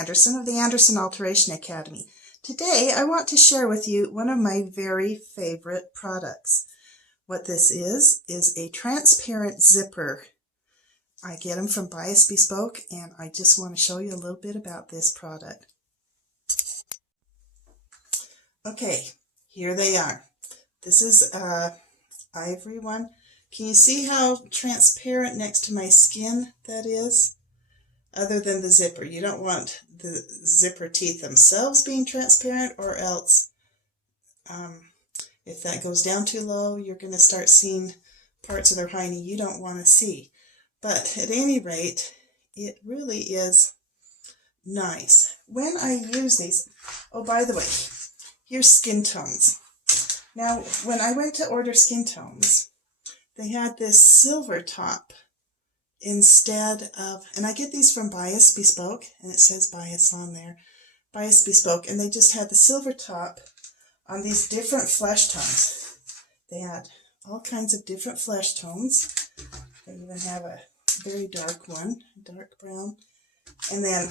Anderson of the Anderson Alteration Academy. Today I want to share with you one of my very favorite products. What this is a transparent zipper. I get them from Bias Bespoke, and I just want to show you a little bit about this product. Okay, here they are. This is a ivory one. Can you see how transparent next to my skin that is? Other than the zipper. You don't want the zipper teeth themselves being transparent, or else if that goes down too low, you're going to start seeing parts of their hiney you don't want to see. But at any rate, it really is nice. When I use these, oh, by the way, here's skin tones. Now, when I went to order skin tones, they had this silver top instead of, and I get these from Bias Bespoke, and it says Bias on there, Bias Bespoke, and they just had the silver top on these different flesh tones. They had all kinds of different flesh tones. They even have a very dark one, dark brown, and then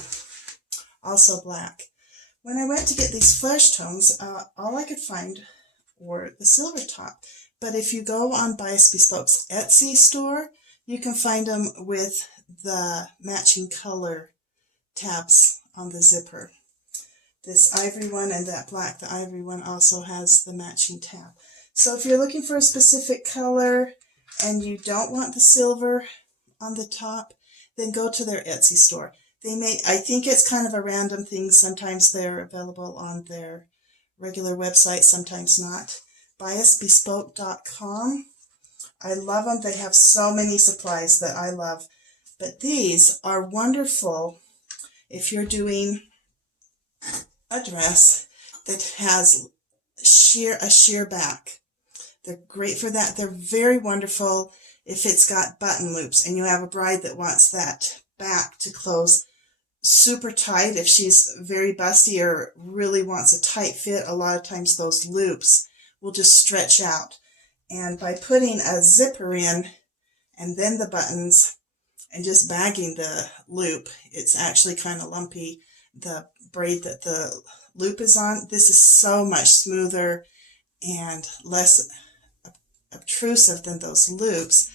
also black. When I went to get these flesh tones, all I could find were the silver top. But if you go on Bias Bespoke's Etsy store, you can find them with the matching color tabs on the zipper. This ivory one and that black, the ivory one also has the matching tab. So if you're looking for a specific color and you don't want the silver on the top, then go to their Etsy store. They may, I think it's kind of a random thing. Sometimes they're available on their regular website, sometimes not. BiasBespoke.com. I love them. They have so many supplies that I love. But these are wonderful if you're doing a dress that has a sheer back. They're great for that. They're very wonderful if it's got button loops and you have a bride that wants that back to close super tight. If she's very busty or really wants a tight fit, a lot of times those loops will just stretch out. And by putting a zipper in and then the buttons and just bagging the loop, it's actually kind of lumpy, the braid that the loop is on. This is so much smoother and less obtrusive than those loops.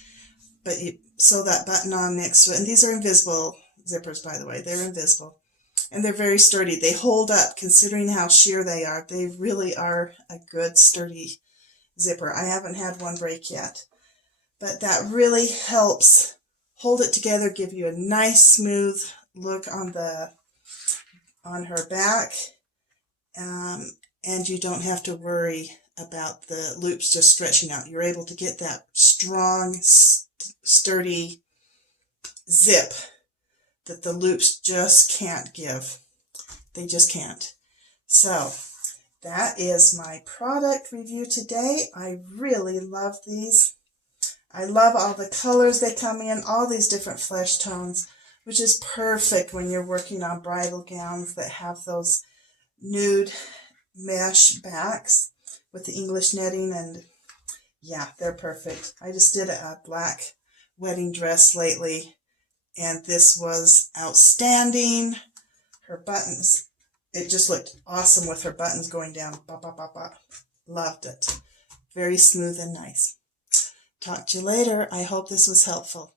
But you sew that button on next to it. And these are invisible zippers, by the way. They're invisible. And they're very sturdy. They hold up considering how sheer they are. They really are a good sturdy zipper. I haven't had one break yet. But that really helps hold it together, give you a nice smooth look on her back. And you don't have to worry about the loops just stretching out. You're able to get that strong, sturdy zip that the loops just can't give. They just can't. So that is my product review today. I really love these. I love all the colors they come in, all these different flesh tones, which is perfect when you're working on bridal gowns that have those nude mesh backs with the English netting, and yeah, they're perfect. I just did a black wedding dress lately, and this was outstanding. Her buttons, it just looked awesome with her buttons going down. Bop, bop, bop, bop. Loved it. Very smooth and nice. Talk to you later. I hope this was helpful.